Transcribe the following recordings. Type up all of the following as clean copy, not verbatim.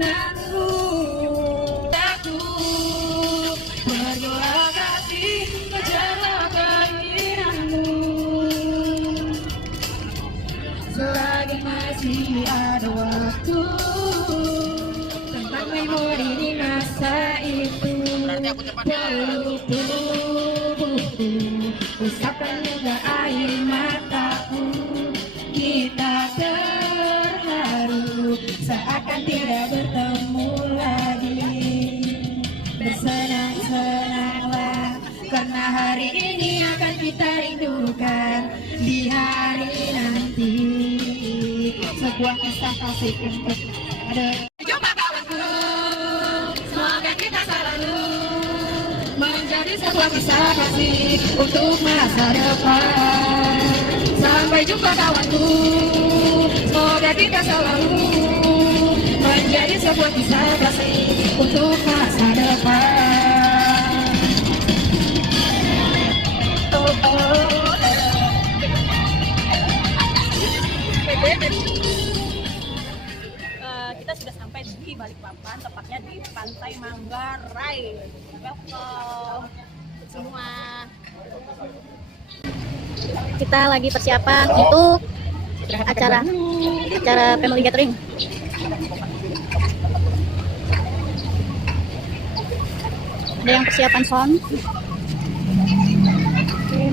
keinginanmu. Aku berdoa kasih kejarlah keinginanmu. Selagi masih ada waktu, tentang memori di masa itu. Peluk tubuhku, usapkan juga air mataku. Kita terharu seakan tidak bertemu lagi. Bersenang-senanglah karena hari ini akan kita rindukan di hari nanti. Sebuah kisah kasih untuk ada. Jumpa kawanku, semoga kita selalu menjadi sebuah kisah kasih untuk masa depan. Sampai jumpa kawanku, semoga kita selalu menjadi sebuah kisah kasih untuk masa depan. Oh, oh, oh. Kita sudah sampai di Balikpapan, tepatnya di Pantai Manggarai. Welcome semua. Kita lagi persiapan untuk acara family gathering. Ada yang persiapan sound.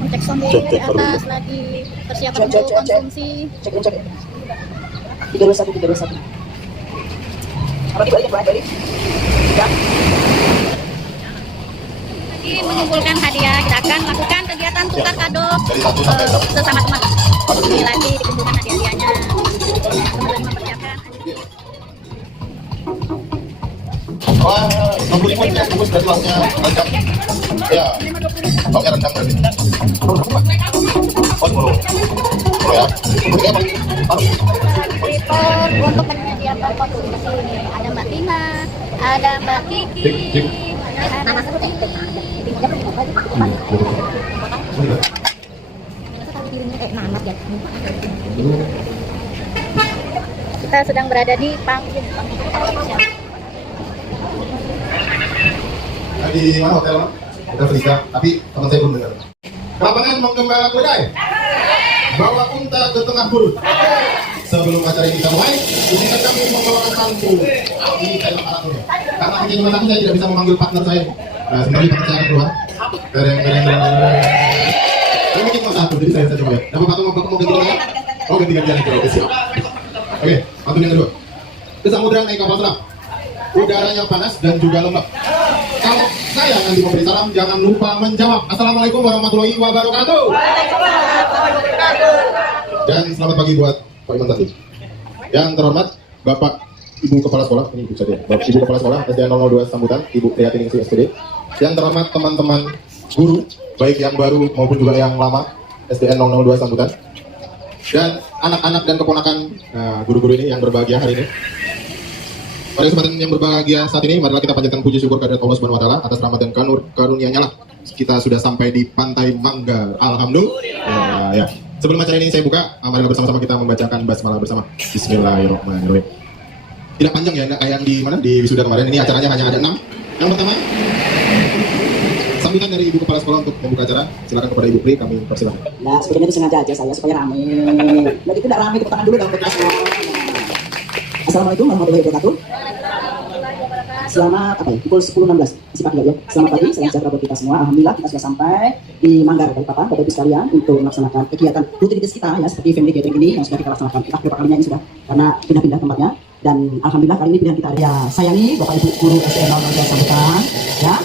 Cek sound di atas, lagi persiapan untuk konsumsi. Cek. 321. Apa dibalik? Ya. Lagi mengumpulkan hadiah, kita akan melakukan kegiatan tukar kado sesama teman. Ini lagi dikumpulkan hadiah-hadiahnya. Teman-teman mempersiapkan. Wah, 65 ya, bagus dari uangnya rencang. Ya, uangnya rencang berarti. Oh, 10 ya. Prepare untuk menyediakan konsumsi ini. Ada Mbak Tina, ada Mbak Kiki, nama kita sedang berada di panggung. Di mana hotel? Hotel Frida, tapi teman saya belum dengar. Kapan menggembala kuda? Bawa unta ke tengah gurun. Sebelum acara ini kita mulai, izinkan kami membawakan tamu. Ini saya aparaturnya. Karena hanya cuma aku saya tidak bisa memanggil partner saya. Nah, sebenarnya partner saya keluar. Ini mungkin cuma satu, jadi saya coba ya. Dapat patung mau ganti lagi? Oh, ganti-gantian aja. Oke, siap. Oke, patung yang kedua. Ke samudera naik kapal selam. Udaranya panas dan juga lembab. Kalau saya nanti memberi salam, jangan lupa menjawab. Assalamualaikum warahmatullahi wabarakatuh. Dan selamat pagi buat Pak Iman tadi. Yang terhormat Bapak Ibu Kepala Sekolah, ini Ibu saja. Bapak Ibu Kepala Sekolah SDN 002 Sambutan, Ibu Triatiningsih SPD. Yang terhormat teman-teman guru, baik yang baru maupun juga yang lama, SDN 002 Sambutan. Dan anak-anak dan keponakan guru-guru ini yang berbahagia hari ini. Pada kesempatan yang berbahagia saat ini, marilah kita panjatkan puji syukur kehadirat Allah Subhanahu wa taala atas rahmat dan karunia-Nya lah. Kita sudah sampai di Pantai Manggar. Alhamdulillah. Ya. Sebelum acara ini saya buka, marilah bersama-sama kita membacakan basmalah bersama. Bismillahirrahmanirrahim. Tidak panjang ya, kayak yang di mana di wisuda kemarin. Ini acaranya hanya ada 6. Yang pertama, sambutan dari Ibu Kepala Sekolah untuk membuka acara. Silakan kepada Ibu Pri, kami persilakan. Nah, sebenarnya itu sengaja aja saya supaya rame. Jadi tidak rame, tepuk tangan dulu dong kita semua. Assalamualaikum warahmatullahi wabarakatuh. Selamat pukul 10.16 masih pagi ya. Selamat pagi, salam sejahtera buat kita semua. Alhamdulillah kita sudah sampai di Manggar Balikpapan, Bapak Ibu sekalian, untuk melaksanakan kegiatan rutinitas kita ya, seperti family gathering ini yang sudah kita laksanakan. Kita beberapa kalinya ini sudah, karena pindah-pindah tempatnya, dan alhamdulillah kali ini pilihan kita ya. Sayangi Bapak Ibu guru SDN 002 Sambutan ya.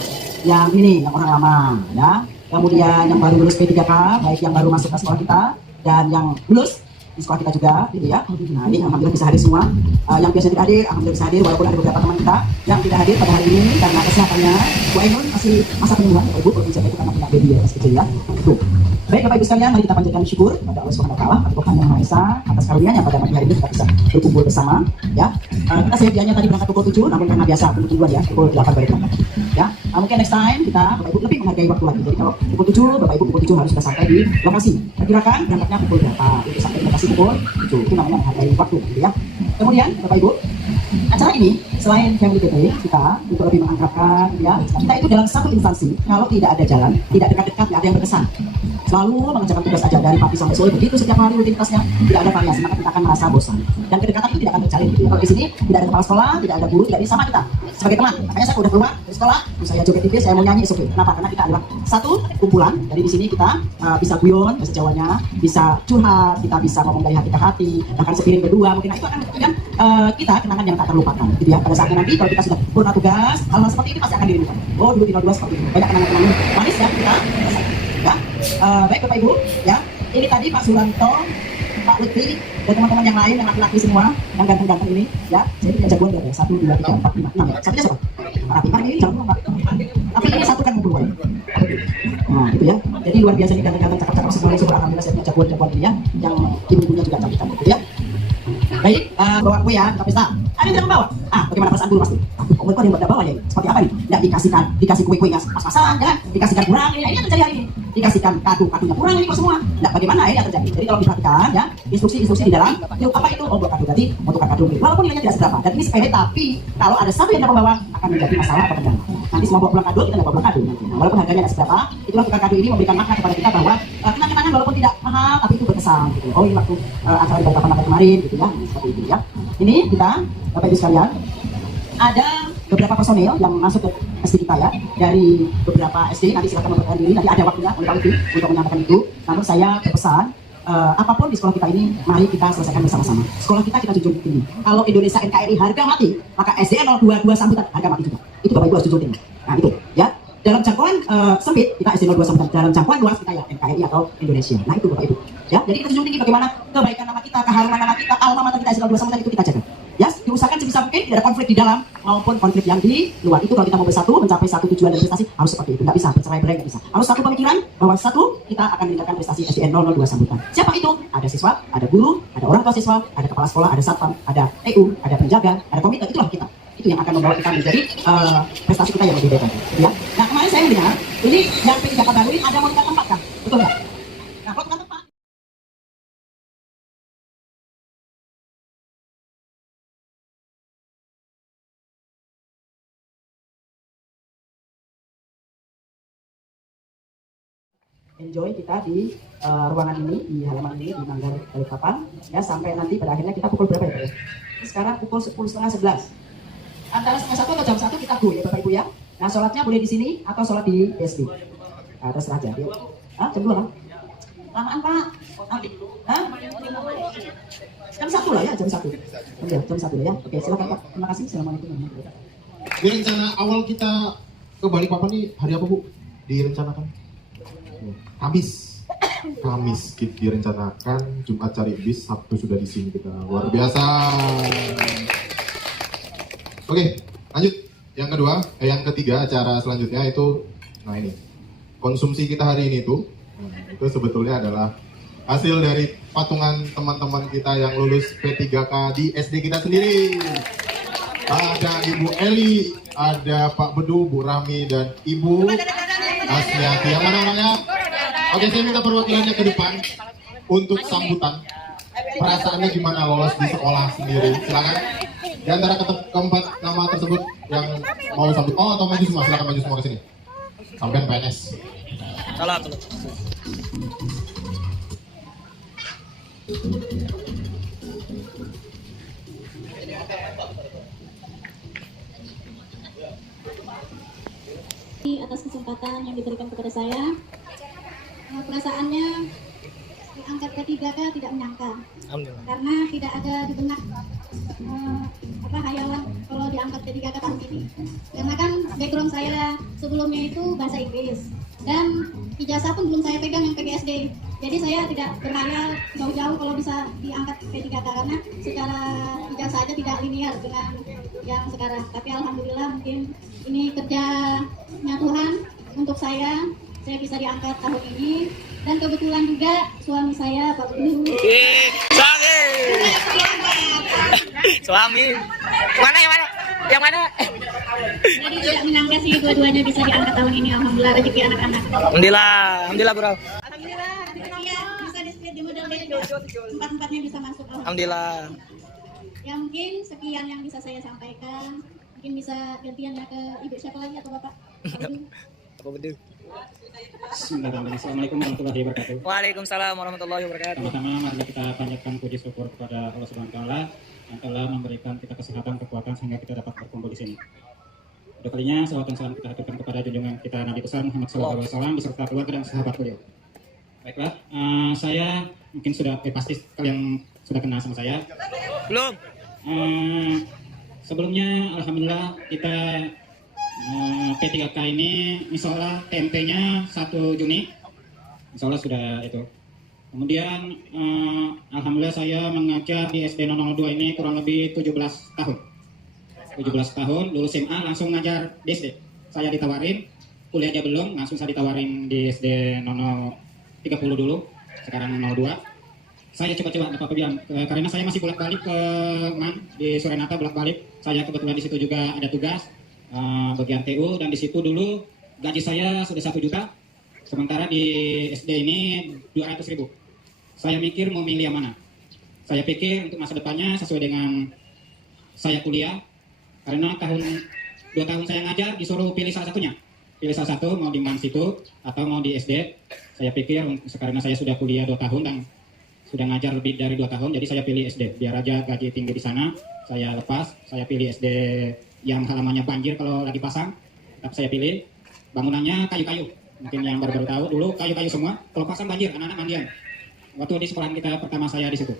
Yang ini yang orang lama ya. Kemudian yang baru lulus P3K, baik yang baru masuk ke sekolah kita dan yang lulus di sekolah kita juga, gitu ya. Nah ini alhamdulillah bisa hadir semua. Yang biasanya tidak hadir, alhamdulillah bisa hadir, walaupun ada beberapa teman kita yang tidak hadir pada hari ini karena kesehatannya. Bu Ainun masih masa penyembuhan, Bapak Ibu, provinsi itu karena punya baby ya, masih kecil ya. Tuh. Baik Bapak Ibu sekalian, mari kita panjatkan syukur kepada Allah Subhanahu wa taala, Tuhan Yang Maha Esa, atas karunia-Nya pada pagi hari ini kita bisa berkumpul bersama ya. Kita sedianya tadi berangkat pukul 7, namun karena biasa pukul 2 ya, pukul 8 balik lagi. Ya, mungkin next time kita Bapak Ibu lebih menghargai waktu lagi. Jadi kalau pukul 7, Bapak Ibu pukul 7 harus sudah sampai di lokasi. Perkirakan berangkatnya pukul berapa? Untuk sampai di lokasi pukul 7. Itu namanya menghargai waktu gitu ya. Kemudian Bapak Ibu, acara ini selain family gathering kita untuk lebih mengakrabkan ya, kita itu dalam satu instansi. Kalau tidak ada jalan, tidak dekat-dekat, tidak ada yang berkesan, selalu mengerjakan tugas aja dari pagi sampai sore begitu setiap hari rutinitasnya, tidak ada variasi, maka kita akan merasa bosan dan kedekatan itu tidak akan terjalin gitu. Kalau di sini tidak ada kepala sekolah, tidak ada guru, tidak ada sama kita sebagai teman. Makanya saya udah keluar dari sekolah, saya joget TV, saya mau nyanyi, oke. Kenapa? Karena kita adalah satu kumpulan. Jadi di sini kita bisa guyon bahasa Jawanya, bisa curhat, kita bisa ngomong dari hati ke hati, bahkan sepiring berdua mungkin. Nah, itu akan memberikan kita kenangan yang tak terlupakan gitu ya. Pada saatnya nanti kalau kita sudah purna tugas, hal-hal seperti ini pasti akan dirindukan. Oh, dulu tinggal 2 seperti ini. Banyak kenangan-kenangan manis ya kita. Ya, baik Bapak Ibu, ya. Ini tadi Pak Suranto, Pak Lutfi, dan teman-teman yang lain yang laki-laki semua, yang ganteng-ganteng ini, ya. Jadi punya jagoan ya, 1, 2, 3, 4, 5, 6 ya. Satunya siapa? Pak Rapi, ini jagoan Pak. Tapi ini satu kan ngumpul ya. Nah, gitu ya. Jadi luar biasa ini ganteng-ganteng, cakep-cakep semuanya. Syukur alhamdulillah saya punya jagoan-jagoan ini ya, yang ibu-ibunya juga cantik-cantik gitu ya. Baik, bawa kue ya, tapi pesta. Ada yang tidak membawa? Bagaimana perasaan guru pasti? Kok ada yang tidak bawa ya? Seperti apa nih? Tidak dikasih kue-kuenya pas-pasan, ya? Dikasihkan kurang, ini yang terjadi hari ini. Dikasihkan kado-kadonya kurang ini kok semua. Nah, bagaimana ini yang terjadi? Jadi kalau diperhatikan ya, instruksi-instruksi di dalam, itu apa itu? Oh, buat kado berarti untuk kado. Walaupun nilainya tidak seberapa, dan ini sepele, tapi kalau ada satu yang tidak membawa akan menjadi masalah atau kendala. Nanti semua bawa pulang kado, kita nggak bawa pulang kado nanti. Nah, walaupun harganya tidak seberapa, itulah tukar kado ini memberikan makna kepada kita bahwa kenang-kenangan walaupun tidak mahal, tapi itu berkesan. Gitu. Oh, ini waktu acara di Balikpapan kemarin, gitu ya. Seperti itu ya. Ini kita, Bapak Ibu sekalian, ada beberapa personel yang masuk ke SD kita ya, dari beberapa SD. Nanti silakan memperkenalkan diri, nanti ada waktunya untuk menyampaikan itu. Namun saya berpesan, apapun di sekolah kita ini, mari kita selesaikan bersama-sama. Sekolah kita junjung tinggi. Kalau Indonesia NKRI harga mati, maka SDN 022 sambutan harga mati juga. Itu Bapak Ibu harus junjung tinggi. Nah itu ya. Dalam jangkauan sempit, kita SD 02 sambutan. Dalam jangkauan luas kita ya NKRI atau Indonesia. Nah itu Bapak Ibu. Ya, jadi kita junjung tinggi bagaimana kebaikan nama kita, keharuman nama kita, alma mater kita SD 02 sambutan itu kita jaga. Ya, diusahakan sebisa mungkin tidak ada konflik di dalam maupun konflik yang di luar. Itu kalau kita mau bersatu, mencapai satu tujuan dan prestasi harus seperti itu. Nggak bisa bercerai-berai, nggak bisa. Harus satu pemikiran bahwa satu kita akan meningkatkan prestasi SDN 002 sambutan. Siapa itu? Ada siswa, ada guru, ada orang tua siswa, ada kepala sekolah, ada satpam, ada TU, ada penjaga, ada komite. Itulah kita. Itu yang akan membawa kita menjadi prestasi kita yang lebih baik. Ya. Nah kemarin saya mendengar ini yang P3K baru ini ada mau kita tempat kan? Betul nggak? Nah kalau kita tempat. Enjoy kita di ruangan ini, di halaman ini, di Manggar Balikpapan ya, sampai nanti pada akhirnya kita pukul berapa ya? Sekarang pukul 10:30, 11. Antara setengah 1 atau jam 1 kita go ya Bapak Ibu ya. Nah sholatnya boleh di sini atau sholat di SD. Terserah aja ya. Jam 2 kan? Lamaan Pak. Jam 1 lah ya, jam 1. Ya, jam 1 ya. Oke silakan Pak. Terima kasih. Assalamualaikum warahmatullahi wabarakatuh. Di rencana awal kita ke Balikpapan nih hari apa Bu? Direncanakan? Kamis direncanakan, Jumat cari bis, Sabtu sudah di sini kita. Luar biasa. Oke, lanjut. Yang kedua, yang ketiga acara selanjutnya itu, nah ini konsumsi kita hari ini tuh, itu sebetulnya adalah hasil dari patungan teman-teman kita yang lulus P3K di SD kita sendiri. Ada Ibu Eli, ada Pak Bedu, Bu Rami, dan Ibu Asmiati. Yang mana orangnya? Oke, saya minta perwakilannya ke depan untuk sambutan. Perasaannya gimana lolos di sekolah sendiri? Silakan. Di antara keempat nama tersebut yang mau sambut. Oh, atau maju semua, silakan maju semua ke sini. Sampai PNS. Salah. Atas kesempatan yang diberikan kepada saya, perasaannya diangkat P3K tidak menyangka, karena tidak ada di benak hayalan kalau diangkat P3K tahun ini. Karena kan background saya sebelumnya itu bahasa Inggris dan ijazah pun belum saya pegang yang PGSD. Jadi saya tidak berhayal jauh-jauh kalau bisa diangkat P3K karena secara ijazah saja tidak linear dengan yang sekarang. Tapi alhamdulillah mungkin ini kerjanya Tuhan untuk saya bisa diangkat tahun ini, dan kebetulan juga suami saya Pak Bedu. Suami. Mana yang mana? Jadi tidak menyangka sih dua-duanya bisa diangkat tahun ini. Alhamdulillah rezeki anak-anak. Alhamdulillah bro. Alhamdulillah bisa di-split di model B. Empat-empatnya bisa masuk. Alhamdulillah. Ya mungkin sekian yang bisa saya sampaikan. Mungkin bisa gantiannya ke ibu siapa lagi atau bapak? Apa betul? Bismillahirrahmanirrahim. Assalamualaikum warahmatullahi wabarakatuh. Waalaikumsalam warahmatullahi wabarakatuh. Pertama, mari kita panjatkan puji syukur kepada Allah Subhanahu wa taala yang telah memberikan kita kesehatan, kekuatan sehingga kita dapat berkumpul di sini. Kedua kalinya salawat dan salam kita haturkan kepada junjungan kita Nabi besar Muhammad SAW beserta keluarga dan sahabat beliau. Baiklah, saya mungkin sudah pasti kalian sudah kenal sama saya. Belum. Sebelumnya alhamdulillah kita P3K ini insya Allah TMT-nya 1 Juni insya Allah sudah itu. Kemudian alhamdulillah saya mengajar di SD 002 ini kurang lebih 17 tahun. 17 tahun, lulus SMA langsung ngajar di SD. Saya ditawarin, kuliah aja belum, langsung saya ditawarin di SD 030 dulu, sekarang 02. Saya coba-coba apa bilang, karena saya masih bolak-balik ke MAN di Surenata bolak-balik. Saya kebetulan di situ juga ada tugas bagian TU, dan di situ dulu gaji saya sudah 1 juta, sementara di SD ini 200.000. Saya mikir mau milih yang mana. Saya pikir untuk masa depannya sesuai dengan saya kuliah, karena 2 tahun saya ngajar disuruh pilih salah satunya. Pilih salah satu, mau di MAN situ atau mau di SD. Saya pikir karena saya sudah kuliah 2 tahun dan sudah ngajar lebih dari 2 tahun, jadi saya pilih SD. Biar aja gaji tinggi di sana, saya lepas. Saya pilih SD yang halamannya banjir kalau lagi pasang. Tapi saya pilih bangunannya kayu-kayu. Mungkin yang baru-baru tahu, dulu kayu-kayu semua. Kalau pasang banjir, anak-anak mandian. Waktu di sekolahan kita pertama saya di situ.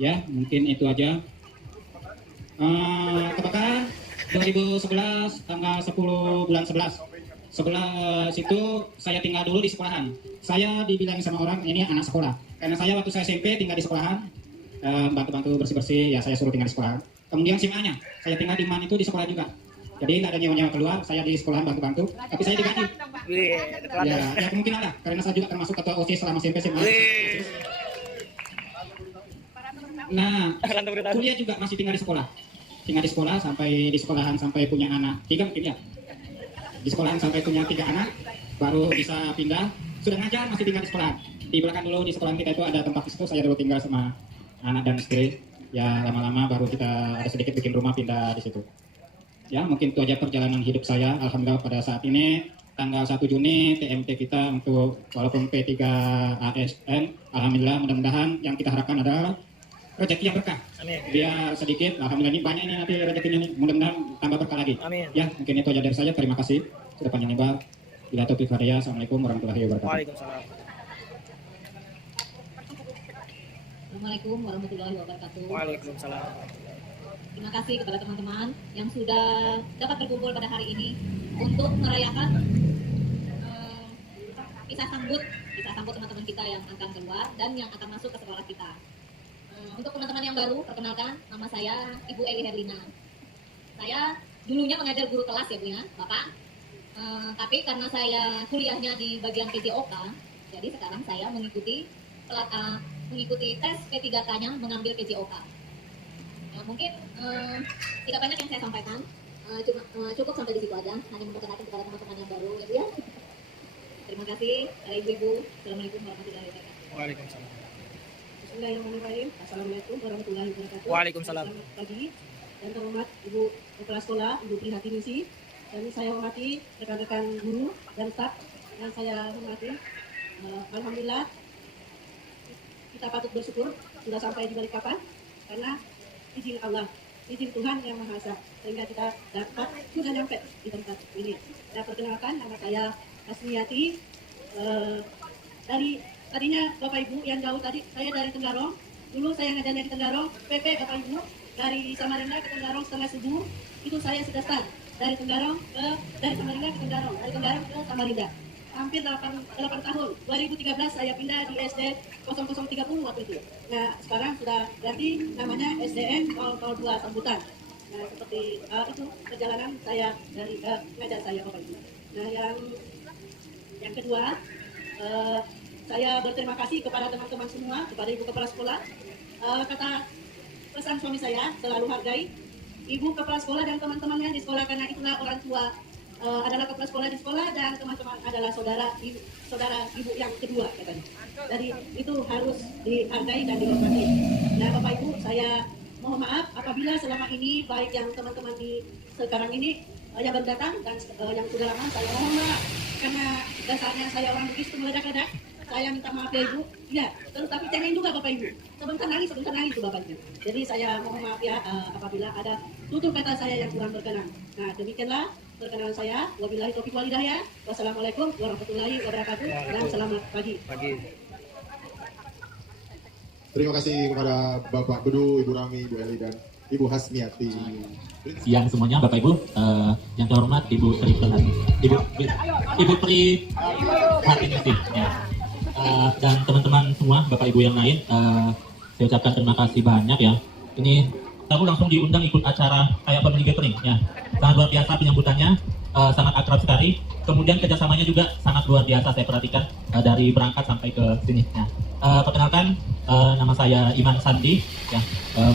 Ya, mungkin itu aja. Kebakaran 2011 tanggal 10 bulan 11. Sebelah situ saya tinggal dulu di sekolahan. Saya dibilang sama orang ini anak sekolah. Karena saya waktu saya SMP tinggal di sekolahan, bantu-bantu bersih-bersih, ya saya suruh tinggal di sekolahan. Kemudian SMA-nya, saya tinggal di MAN itu di sekolah juga. Jadi nggak ada nyewa-nyewa keluar, saya di sekolahan bantu-bantu, tapi saya digaji. Ya mungkin ada, karena saya juga termasuk ketua OSIS selama SMP SMA. Nah, kuliah juga masih tinggal di sekolah. Tinggal di sekolah sampai di sekolahan sampai punya anak 3 mungkin ya. Di sekolahan sampai punya 3 anak, baru bisa pindah. Sudah ngajar masih tinggal di sekolahan. Di belakang dulu di sekolahan kita itu ada tempat di situ, saya dulu tinggal sama anak dan istri. Ya lama-lama baru kita ada sedikit bikin rumah pindah di situ. Ya mungkin itu aja perjalanan hidup saya. Alhamdulillah pada saat ini tanggal 1 Juni TMT kita untuk walaupun P3 ASN, alhamdulillah mudah-mudahan yang kita harapkan adalah rezeki yang berkah. Amin. Biar sedikit, alhamdulillah ini banyak ini nanti rezekinya nih, mudah-mudahan tambah berkah lagi. Amin. Ya mungkin itu aja dari saya. Terima kasih sudah panjang lebar. Bila taufiq hidayah. Assalamualaikum warahmatullahi wabarakatuh. Waalaikumsalam. Assalamualaikum warahmatullahi wabarakatuh. Waalaikumsalam. Terima kasih kepada teman-teman yang sudah dapat berkumpul pada hari ini untuk merayakan pisah sambut teman-teman kita yang akan keluar dan yang akan masuk ke sekolah kita. Untuk teman-teman yang baru, perkenalkan, nama saya Ibu Eli Herlina. Saya dulunya mengajar guru kelas ya Bu ya, Bapak. Tapi karena saya kuliahnya di bagian PJOK, jadi sekarang saya mengikuti tes P3K-nya mengambil PJOK. Ya, mungkin tidak banyak yang saya sampaikan, cukup sampai di situ aja. Hanya memperkenalkan kepada teman-teman yang baru ya Bu ya. Terima kasih, Ibu-Ibu. Assalamualaikum warahmatullahi wabarakatuh. Waalaikumsalam. Bismillahirrahmanirrahim. Assalamualaikum warahmatullahi wabarakatuh. Waalaikumsalam. Selamat pagi dan terhormat Ibu Kepala Sekolah, Ibu Prihatinisi, dan saya hormati rekan-rekan guru dan staf yang saya hormati. Alhamdulillah kita patut bersyukur sudah sampai di Balikpapan karena izin Allah, izin Tuhan yang Maha Esa sehingga kita dapat sudah nyampe di tempat ini. Saya perkenalkan, nama saya Asmiyati. Dari tadinya Bapak Ibu yang jauh tadi, saya dari Tenggarong. Dulu saya ngajarnya di Tenggarong, PP Bapak Ibu. Dari Samarinda ke Tenggarong setengah subuh, itu saya sudah start. Dari Samarinda ke Tenggarong, dari Tenggarong ke Samarinda. Hampir 8 tahun. 2013 saya pindah di SD 0030 waktu itu. Nah, sekarang sudah ganti namanya SDN 002 Sambutan. Nah, seperti itu perjalanan saya dari ngajar saya Bapak Ibu. Nah, yang kedua, saya berterima kasih kepada teman-teman semua, kepada Ibu Kepala Sekolah. Kata pesan suami saya, selalu hargai Ibu Kepala Sekolah dan teman-temannya di sekolah, karena itulah orang tua adalah kepala sekolah di sekolah dan teman-teman adalah saudara ibu yang kedua katanya. Jadi itu harus dihargai dan dihormati. Nah Bapak Ibu, saya mohon maaf apabila selama ini baik yang teman-teman di sekarang ini yang baru datang dan yang sudah lama, saya mohon maaf karena dasarnya saya orang Bugis itu meledak-ledak. Saya minta maaf ya Ibu. Ya, tapi cengeng juga Bapak Ibu. Sebentar lagi itu Bapak Ibu. Jadi saya mohon maaf ya apabila ada tutur kata saya yang kurang berkenan. Nah demikianlah perkenalan saya. Wabillahi taufiq wal hidayah. Wassalamualaikum warahmatullahi wabarakatuh dan selamat pagi. Terima kasih kepada Bapak Bedu, Ibu Rami, Ibu Eli, dan Ibu Hasmiati. Siang semuanya Bapak Ibu, yang terhormat Ibu Pri Hartinisi, ya. Dan teman-teman semua Bapak Ibu yang lain, saya ucapkan terima kasih banyak ya. Ini aku langsung diundang ikut acara kayak family gathering ya. Sangat luar biasa penyambutannya, sangat akrab sekali. Kemudian kerjasamanya juga sangat luar biasa saya perhatikan dari berangkat sampai ke sini. Ya. Perkenalkan, nama saya Iman Sandi. Ya.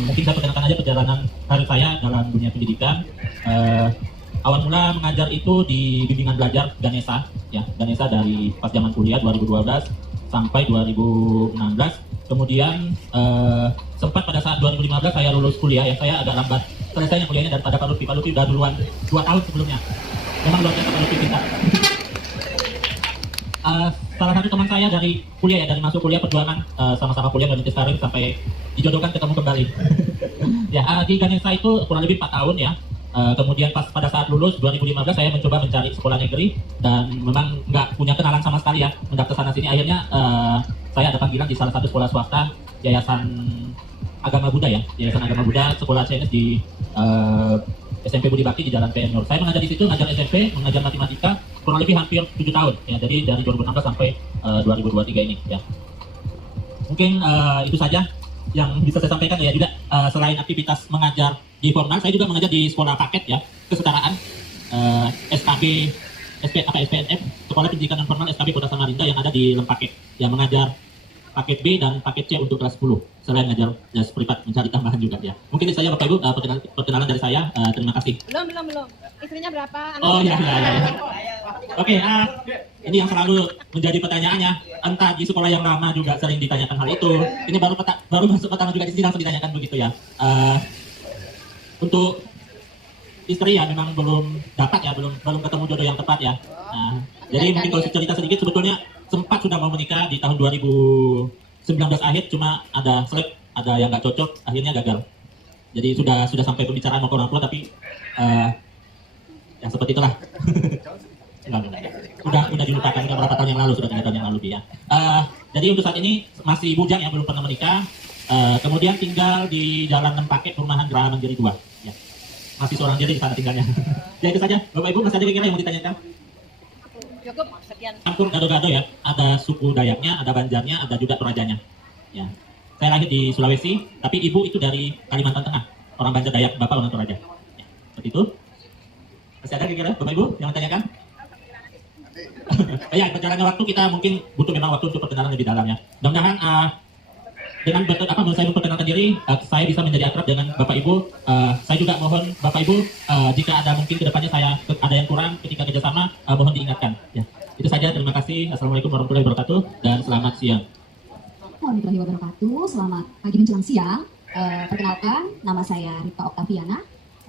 Mungkin saya perkenalkan aja perjalanan karir saya dalam dunia pendidikan. Awal mula mengajar itu di bimbingan belajar Ganesha, ya Ganesha dari pas zaman kuliah 2012 sampai 2016. Kemudian sempat pada saat 2015 saya lulus kuliah, ya saya agak lambat selesainya kuliahnya daripada Pak Lutfi. Pak Lutfi udah duluan 2 tahun sebelumnya. Memang luar biasa Pak Lutfi kita. Salah satu teman saya dari kuliah ya, dari masuk kuliah perjuangan sama-sama kuliah dan karir sampai dijodohkan ketemu kembali. Ya di Ganesha itu kurang lebih 4 tahun ya. Kemudian pada saat lulus 2015 saya mencoba mencari sekolah negeri dan memang nggak punya kenalan sama sekali ya mendaftar sana sini. Akhirnya saya ada panggilan di salah satu sekolah swasta Yayasan Agama Buddha ya, Yayasan Agama Buddha sekolah CNS di SMP Budi Bakti di Jalan PN Nur. Saya mengajar di situ, mengajar SMP, mengajar matematika kurang lebih hampir 7 tahun ya. Jadi dari 2016 sampai 2023 ini ya. Mungkin itu saja yang bisa saya sampaikan ya. Juga selain aktivitas mengajar di formal, saya juga mengajar di sekolah paket ya, kesetaraan SKB SPNF, Sekolah Pendidikan Non Formal SKB Kota Samarinda yang ada di Lempake, yang mengajar paket B dan paket C untuk kelas 10. Selain ngajar jas privat mencari tambahan juga ya. Mungkin itu saja Bapak Ibu perkenalan dari saya. Terima kasih. Belum. Istrinya berapa? Oh ya. Oke, ini yang selalu menjadi pertanyaannya. Entah di sekolah yang lama juga sering ditanyakan hal itu. Ini baru masuk pertama juga di sini langsung ditanyakan begitu ya. Untuk istri ya memang belum dapat ya, belum ketemu jodoh yang tepat ya. Nah, jadi mungkin kalau cerita sedikit, sebetulnya sempat sudah mau menikah di tahun 2019 akhir, cuma ada slip, ada yang nggak cocok, akhirnya gagal. Jadi sudah sampai pembicaraan mau ke orang tua, tapi ya seperti itulah. Udah dilupakan, udah berapa tahun yang lalu, sudah 3 tahun yang lalu dia. Jadi untuk saat ini masih bujang yang belum pernah menikah. Kemudian tinggal di Jalan Lempake, perumahan Geraha Mandiri 2. Ya. Masih seorang diri di sana tinggalnya. Ya itu saja. Bapak Ibu masih ada kira-kira yang mau ditanyakan? Cukup, sekian. Kampung Gado-Gado ya. Ada suku Dayaknya, ada Banjarnya, ada juga Torajanya. Ya. Saya lahir di Sulawesi, tapi ibu itu dari Kalimantan Tengah. Orang Banjar Dayak, bapak orang Toraja. Ya. Seperti itu. Masih ada kira-kira Bapak Ibu yang tanyakan? Ya, berjalannya waktu kita mungkin butuh memang waktu untuk perkenalan lebih dalam ya. Mudah-mudahan dengan saya memperkenalkan diri, saya bisa menjadi akrab dengan Bapak Ibu. Saya juga mohon Bapak Ibu, jika ada mungkin kedepannya saya ada yang kurang ketika kerjasama, mohon diingatkan. Ya, itu saja. Terima kasih. Assalamualaikum warahmatullahi wabarakatuh dan selamat siang. Warahmatullahi wabarakatuh. Selamat pagi menjelang siang. Perkenalkan, nama saya Rita Oktaviana.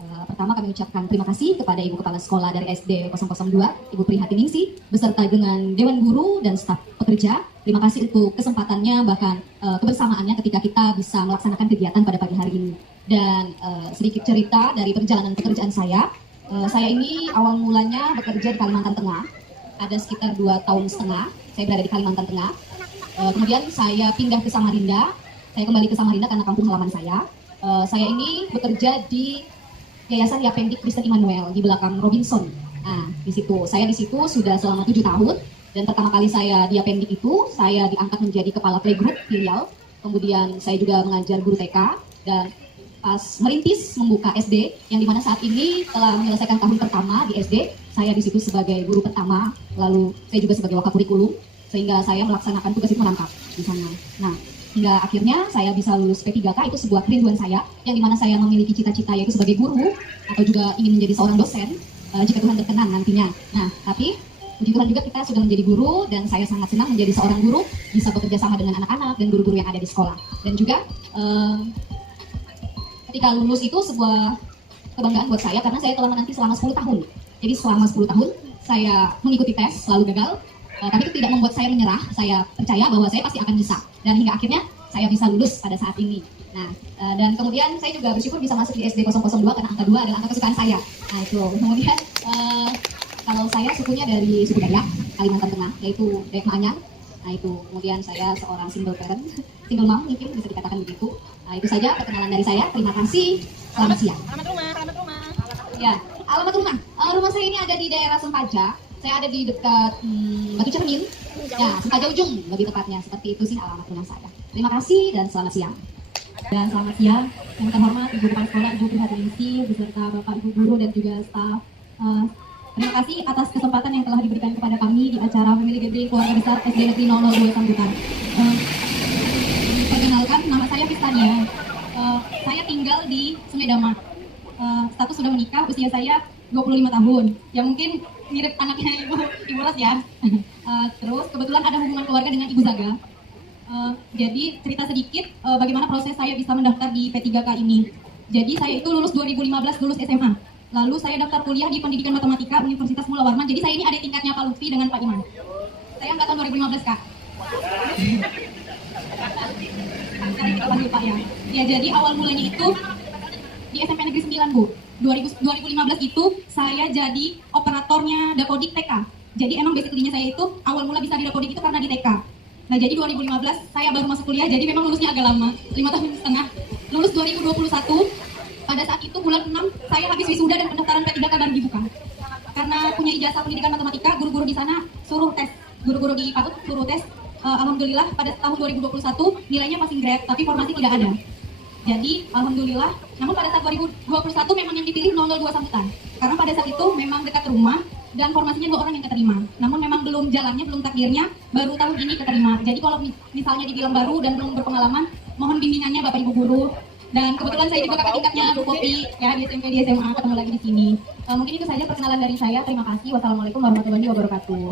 Pertama kami ucapkan terima kasih kepada Ibu Kepala Sekolah dari SD 002, Ibu Prihatiningsi, beserta dengan Dewan Guru dan staf pekerja. Terima kasih untuk kesempatannya, bahkan kebersamaannya ketika kita bisa melaksanakan kegiatan pada pagi hari ini. Dan sedikit cerita dari perjalanan pekerjaan saya. Saya ini awal mulanya bekerja di Kalimantan Tengah. Ada sekitar 2 tahun setengah saya berada di Kalimantan Tengah. Kemudian saya pindah ke Samarinda. Saya kembali ke Samarinda karena kampung halaman saya. Saya ini bekerja di Yayasan Yapendik Kristen Immanuel di belakang Robinson. Nah, di situ saya sudah selama 7 tahun. Dan pertama kali saya di Yapendik itu, saya diangkat menjadi kepala playgroup filial. Kemudian saya juga mengajar guru TK. Dan pas merintis membuka SD, yang dimana saat ini telah menyelesaikan tahun pertama di SD, saya di situ sebagai guru pertama, lalu saya juga sebagai wakakurikulum, sehingga saya melaksanakan tugas itu menangkap di sana. Nah, hingga akhirnya saya bisa lulus P3K. Itu sebuah kerinduan saya, yang dimana saya memiliki cita-cita yaitu sebagai guru, atau juga ingin menjadi seorang dosen. jika Tuhan berkenan nantinya. Nah, tapi puji Tuhan juga kita sudah menjadi guru dan saya sangat senang menjadi seorang guru, bisa bekerja sama dengan anak-anak dan guru-guru yang ada di sekolah. Dan juga ketika lulus itu sebuah kebanggaan buat saya karena saya telah menanti selama 10 tahun. Jadi selama 10 tahun saya mengikuti tes, selalu gagal. Tapi itu tidak membuat saya menyerah. Saya percaya bahwa saya pasti akan bisa. Dan hingga akhirnya saya bisa lulus pada saat ini. Nah, dan kemudian saya juga bersyukur bisa masuk di SD 002 karena angka 2 adalah angka kesukaan saya. Nah, itu. Kemudian kalau saya sukunya dari suku Dayak, Kalimantan Tengah, yaitu Dayak Maanyan. Nah, itu. Kemudian saya seorang single parent, single mom mungkin bisa dikatakan begitu. Nah, itu saja perkenalan dari saya. Terima kasih. Selamat siang. Alamat rumah. Ya, alamat rumah. Rumah saya ini ada di daerah Sempaja. Saya ada di dekat Batu Cermin. Ya, Sempaja Ujung lebih tepatnya. Seperti itu sih alamat rumah saya. Terima kasih dan selamat siang. Dan selamat siang, yang terhormat Ibu Kepala Sekolah, Ibu Prihatiningsi, beserta Bapak Ibu Guru dan juga staf. Terima kasih atas kesempatan yang telah diberikan kepada kami di acara Family Gathering Keluarga Besar SD Negeri 002 Sambutan. Perkenalkan, nama saya Pistania. Saya tinggal di Sumedama. Status sudah menikah, usia saya 25 tahun. Ya mungkin mirip anaknya Ibu Ros ya. Terus kebetulan ada hubungan keluarga dengan Ibu Zaga. Jadi cerita sedikit bagaimana proses saya bisa mendaftar di P3K ini. Jadi saya itu lulus 2015, lulus SMA. Lalu saya daftar kuliah di Pendidikan Matematika Universitas Mula Warman. Jadi saya ini ada tingkatnya Pak Lutfi dengan Pak Iman. Saya angkatan 2015 Kak. Sekarang kita panggil Pak ya. Ya jadi awal mulanya itu di SMP Negeri 9 Bu. 2015 itu saya jadi operatornya Dapodik TK. Jadi emang basically-nya saya itu awal mula bisa di Dapodik itu karena di TK. Nah jadi 2015 saya baru masuk kuliah, jadi memang lulusnya agak lama, 5 tahun setengah. Lulus 2021, pada saat itu bulan 6 saya habis wisuda dan pendaftaran P3K baru dibuka. Karena punya ijazah pendidikan matematika, guru-guru di sana suruh tes, guru-guru di PAUD suruh tes. Alhamdulillah pada tahun 2021 nilainya passing grade, tapi formasi tidak ada. Jadi alhamdulillah, namun pada saat 2021 memang yang dipilih 002 Sambutan. Karena pada saat itu memang dekat rumah dan formasinya 2 orang yang keterima. Namun memang belum jalannya, belum takdirnya, baru tahun ini keterima. Jadi kalau misalnya dibilang baru dan belum berpengalaman, mohon bimbingannya Bapak Ibu Guru. Dan kebetulan saya juga kakak tingkatnya Bu Kopi ya di SMP di SMA, ketemu lagi di sini. Mungkin itu saja perkenalan dari saya. Terima kasih. Wassalamualaikum warahmatullahi wabarakatuh.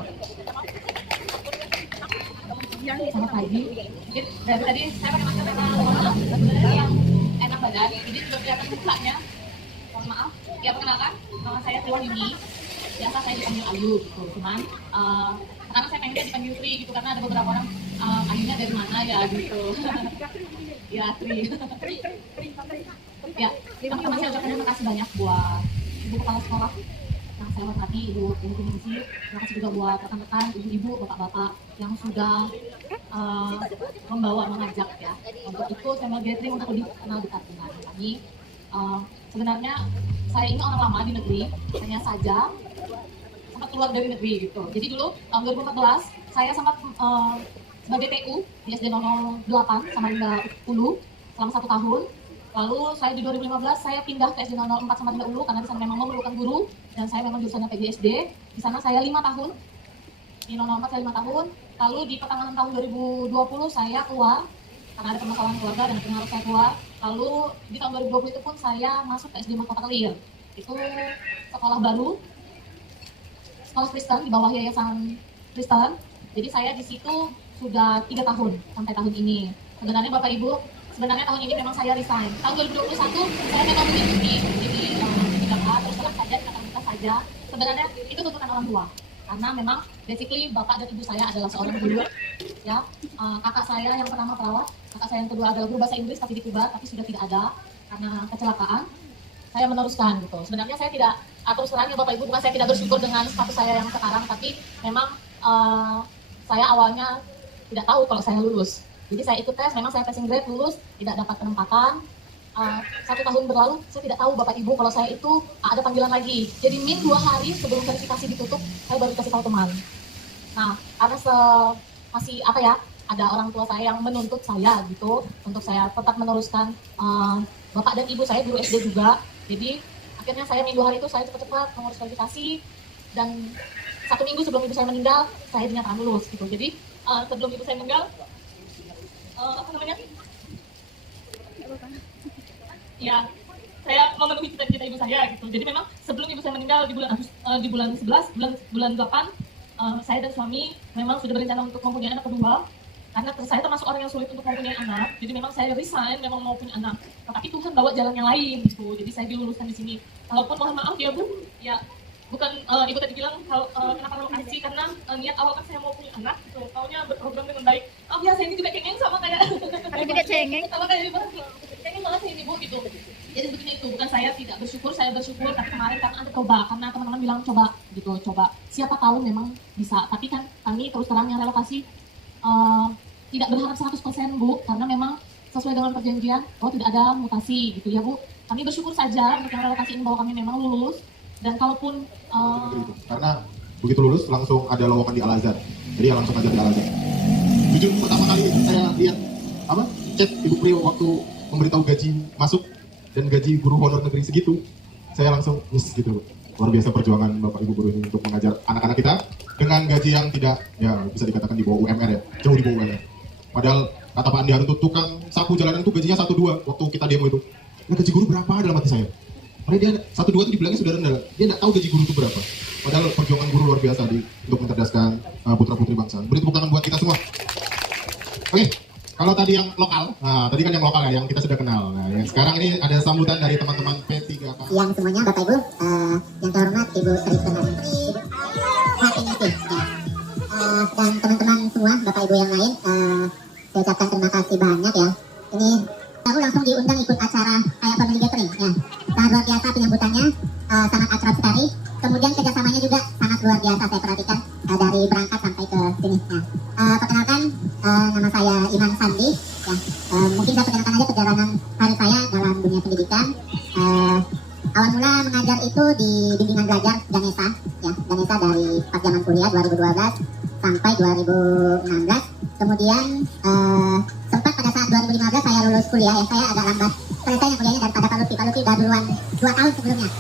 Selamat pagi. Mungkin dari tadi saya pakai masker yang enak badan, jadi juga kelihatan mukanya. Mohon maaf. Ya perkenalkan, nama saya Triwan ini. Biasa saya dipanggil Ayu gitu. Cuman sekarang saya pengen dipanggil Tri gitu karena ada beberapa orang Ayunya dari mana ya gitu. Ya Tri. Ya, pertama saya ucapkan terima kasih banyak buat Ibu Kepala Sekolah yang saya hormati, Ibu Prihatiningsi. Terima kasih juga buat rekan-rekan, ibu-ibu, bapak-bapak yang sudah mengajak ya. Untuk itu saya gathering untuk lebih kenal dekat dengan kami. Sebenarnya saya ini orang lama di negeri, hanya saja sempat keluar dari negeri gitu. Jadi dulu tahun 2014 saya sempat sebagai PU di SD 008 Samarinda Ulu selama 1 tahun. Lalu saya di 2015 saya pindah ke SD 004 Samarinda Ulu karena di sana memang memerlukan guru dan saya memang jurusannya PGSD. Di sana saya 5 tahun. Di 004 saya 5 tahun. Lalu di pertengahan tahun 2020 saya keluar karena ada permasalahan keluarga dan akhirnya harus saya keluar. Lalu di tahun 2020 itu pun saya masuk ke SD Mahkota Kelir. Itu sekolah baru, sekolah Kristen di bawah Yayasan Kristen. Jadi saya di situ sudah 3 tahun sampai tahun ini. Sebenarnya Bapak Ibu, sebenarnya tahun ini memang saya resign. Tahun 2021 saya memang mengikuti jadi terus terang saja, kita saja. Sebenarnya itu tuntutan orang tua. Karena memang basically bapak dan ibu saya adalah seorang guru, ya. Kakak saya yang pertama perawat, kakak saya yang kedua adalah guru bahasa Inggris tapi di Kuba, tapi sudah tidak ada karena kecelakaan. Saya meneruskan gitu. Sebenarnya saya tidak, atau sebenarnya bapak ibu bukan saya tidak bersyukur dengan status saya yang sekarang, tapi memang saya awalnya tidak tahu kalau saya lulus. Jadi saya ikut tes, memang saya passing grade, lulus, tidak dapat penempatan. 1 tahun berlalu, saya tidak tahu Bapak Ibu kalau saya itu ada panggilan lagi. Jadi min 2 hari sebelum verifikasi ditutup, saya baru kasih tahu teman. Nah, karena masih apa ya, ada orang tua saya yang menuntut saya gitu, untuk saya tetap meneruskan Bapak dan Ibu saya guru SD juga. Jadi akhirnya saya min 2 hari itu saya cepat-cepat mengurus verifikasi dan 1 minggu sebelum ibu saya meninggal, saya dinyatakan lulus gitu. Jadi sebelum ibu saya meninggal, apa namanya? Ya, saya memenuhi cita-cita ibu saya gitu. Jadi memang sebelum ibu saya meninggal di bulan 11, bulan 8, saya dan suami memang sudah berencana untuk mempunyai anak kedua. Karena saya termasuk orang yang sulit untuk mempunyai anak, jadi memang saya resign, memang mau punya anak. Tetapi Tuhan bawa jalan yang lain gitu, jadi saya diluluskan di sini. Walaupun mohon maaf ya Bu, ya bukan ibu tadi bilang kalau kenapa relokasi karena niat awal kan saya mau punya anak gitu, taunya berprogram dengan baik. Oh ya saya ini juga cengeng sama kayak Tidak cengeng. sama kayak ibu, cengeng banget sih ini Bu gitu. Jadi begini itu, bukan saya tidak bersyukur, saya bersyukur. Tapi kemarin kan ada coba, karena teman-teman bilang coba gitu, coba. Siapa tahu memang bisa. Tapi kan kami terus terang yang relokasi tidak berharap 100% Bu, karena memang sesuai dengan perjanjian bahwa tidak ada mutasi gitu ya Bu. Kami bersyukur saja untuk yang relokasi ini bahwa kami memang lulus, dan kalaupun karena begitu lulus langsung ada lowongan di Al-Azhar, jadi langsung aja di Al-Azhar. Jujur pertama kali saya lihat chat Ibu Pri waktu memberitahu gaji masuk dan gaji guru honor negeri segitu, saya langsung gitu. Luar biasa perjuangan Bapak Ibu guru ini untuk mengajar anak-anak kita dengan gaji yang tidak, ya bisa dikatakan di bawah UMR ya, jauh di bawah UMR. Padahal kata Pak Andi Harun, tukang sapu jalanan itu gajinya 1-2 waktu kita demo itu. Nah, gaji guru berapa dalam hati saya? Karena dia 1-2 itu dibilangnya sudah rendah, dia tidak tahu gaji guru itu berapa. Padahal perjuangan guru luar biasa untuk mencerdaskan putra-putri bangsa. Beri tepuk tangan buat kita semua. Oke. Kalau tadi yang lokal, nah tadi kan yang lokal ya, yang kita sudah kenal. Nah, yang sekarang ini ada sambutan dari teman-teman P3K. Yang semuanya Bapak Ibu, yang terhormat Ibu Tri Penari, HTMC, ya. Dan teman-teman semua, Bapak Ibu yang lain, saya ucapkan terima kasih banyak ya. Ini aku langsung diundang ikut acara kayak family gathering, ya. Sangat luar biasa penyambutannya, sangat akrab sekali. Kemudian kerjasamanya juga sangat luar biasa saya perhatikan dari berangkat sampai ke sini. Nah, perkenalkan nama saya Iman Sandi. Ya, mungkin saya perkenalkan aja perjalanan karir saya dalam dunia pendidikan. Awal mula mengajar itu di bimbingan belajar Ganesha, ya Ganesha dari pas zaman kuliah 2012 sampai 2016. Kemudian sempat pada saat 2015 saya lulus kuliah, ya saya agak lambat selesainya kuliahnya daripada Pak Lutfi. Pak Lutfi udah duluan 2 tahun sebelumnya.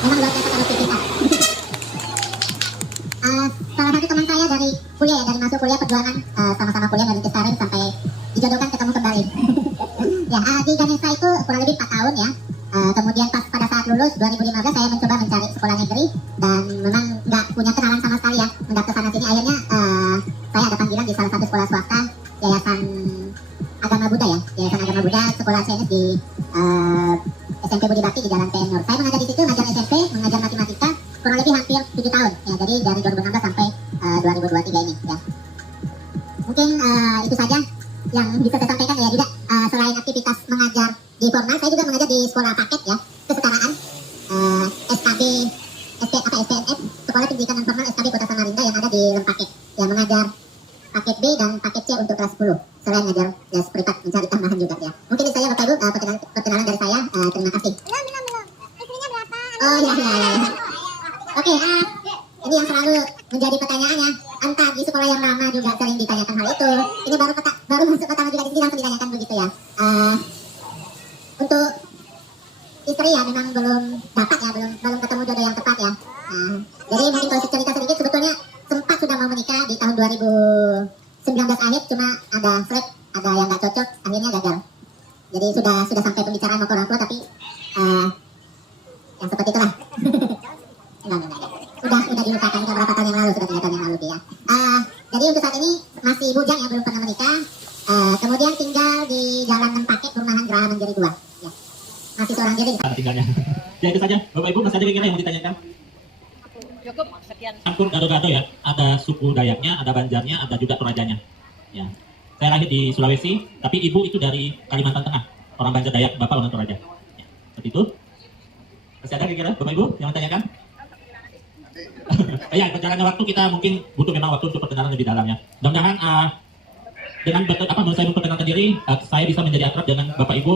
Memang luar biasa Pak Lutfi kita. Salah satu teman saya dari kuliah, ya dari masuk kuliah perjuangan sama-sama kuliah merintis karir sampai dijodohkan ketemu kembali. Ya, di Ganesha itu kurang lebih 4 tahun ya. Kemudian pada saat lulus 2015 saya mencoba mencari sekolah negeri dan memang nggak punya kenalan sama sekali ya mendaftar sana sini. Akhirnya saya ada panggilan di salah satu sekolah swasta, Yayasan Agama Buddha ya, Yayasan Agama Buddha, sekolah CNS di SMP Budi Bakti di Jalan PN Nur. Saya mengajar di situ, mengajar SMP, mengajar matematika kurang lebih hampir 7 tahun ya, jadi dari 2016 sampai 2023 ini ya. Mungkin itu saja yang bisa saya sampaikan ya. Juga selain aktivitas mengajar di formal, saya juga mengajar di sekolah paket ya, kesetaraan SKB, SPNF, Sekolah Pendidikan Non Formal SKB Kota Samarinda yang ada di Lempakek. Ya, mengajar paket B dan paket C untuk kelas 10. Selain ngajar ya privat, mencari tambahan juga ya. Mungkin itu saja Bapak Ibu perkenalan dari saya. Terima kasih. Belum. Istrinya berapa? Oh ya. Oke, ini yang selalu menjadi pertanyaannya. Entah di sekolah yang lama juga sering ditanyakan hal itu. Ini baru masuk pertama juga di sini langsung ditanyakan begitu ya. Untuk istri ya memang belum dapat ya, belum ketemu jodoh yang tepat ya. Jadi mungkin kalau cerita sedikit, sebetulnya sempat sudah mau menikah di tahun 2019 akhir, cuma ada flek, ada yang nggak cocok, akhirnya gagal. Jadi sudah sampai pembicaraan sama orang tua, tapi yang seperti itulah. Udah dilupakan, udah berapa tahun yang lalu, sudah 3 tahun yang lalu ya. Jadi untuk saat ini masih bujang ya, belum pernah menikah. Kemudian tinggal di Jalan Lempakek, Perumahan Geraha Mandiri 2 ya. Masih seorang diri tinggalnya. Ya itu saja Bapak Ibu, masih ada kira-kira yang mau ditanyakan? Cukup sekian. Campur gado-gado ya, ada suku Dayaknya, ada Banjarnya, ada juga Torajanya. Ya, saya lahir di Sulawesi, tapi ibu itu dari Kalimantan Tengah, orang Banjar Dayak, bapak orang Toraja. Ya, seperti itu. Masih ada kira-kira Bapak Ibu yang tanyakan? Ya, perjalanan waktu kita mungkin butuh memang waktu untuk perkenalan lebih dalam ya. Mudah-mudahan dengan menurut saya memperkenalkan diri, saya bisa menjadi akrab dengan Bapak Ibu.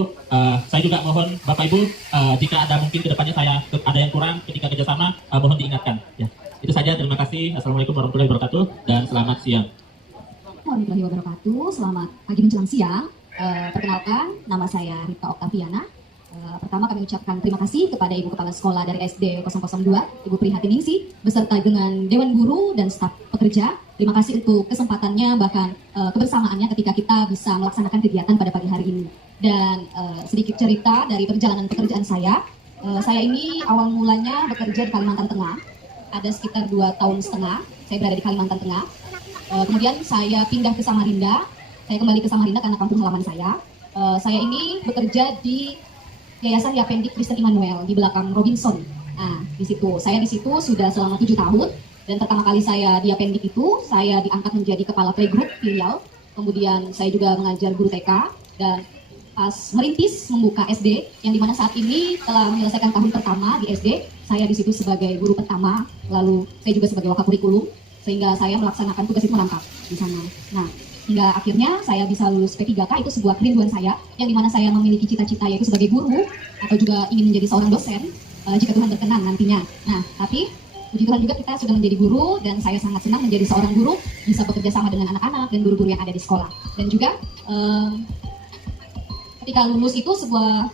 Saya juga mohon Bapak Ibu, jika ada mungkin kedepannya saya ada yang kurang ketika kerjasama, mohon diingatkan. Ya, itu saja. Terima kasih. Assalamualaikum warahmatullahi wabarakatuh dan selamat siang. Warahmatullahi wabarakatuh. Selamat pagi menjelang siang. Perkenalkan, nama saya Rita Oktaviana. Pertama kami ucapkan terima kasih kepada Ibu Kepala Sekolah dari SD 002, Ibu Prihatiningsi, beserta dengan Dewan Guru dan staf pekerja. Terima kasih untuk kesempatannya, bahkan kebersamaannya ketika kita bisa melaksanakan kegiatan pada pagi hari ini. Dan sedikit cerita dari perjalanan pekerjaan saya. Saya ini awal mulanya bekerja di Kalimantan Tengah. Ada sekitar 2,5 tahun saya berada di Kalimantan Tengah. Kemudian saya pindah ke Samarinda. Saya kembali ke Samarinda karena kampung halaman saya. Saya ini bekerja di Yayasan Yapendi Kristen Immanuel di belakang Robinson. Nah, saya di situ sudah selama 7 tahun. Dan pertama kali saya di Yapendi itu, saya diangkat menjadi kepala playgroup filial. Kemudian saya juga mengajar guru TK dan pas merintis membuka SD, yang dimana saat ini telah menyelesaikan tahun pertama di SD, saya di situ sebagai guru pertama, lalu saya juga sebagai wakapurikulum, sehingga saya melaksanakan tugas itu merangkap di sana. Nah, hingga akhirnya saya bisa lulus P3K, itu sebuah kerinduan saya, yang dimana saya memiliki cita-cita yaitu sebagai guru, atau juga ingin menjadi seorang dosen, jika Tuhan berkenan nantinya. Nah, tapi puji Tuhan juga kita sudah menjadi guru, dan saya sangat senang menjadi seorang guru, bisa bekerja sama dengan anak-anak dan guru-guru yang ada di sekolah. Dan juga ketika lulus itu sebuah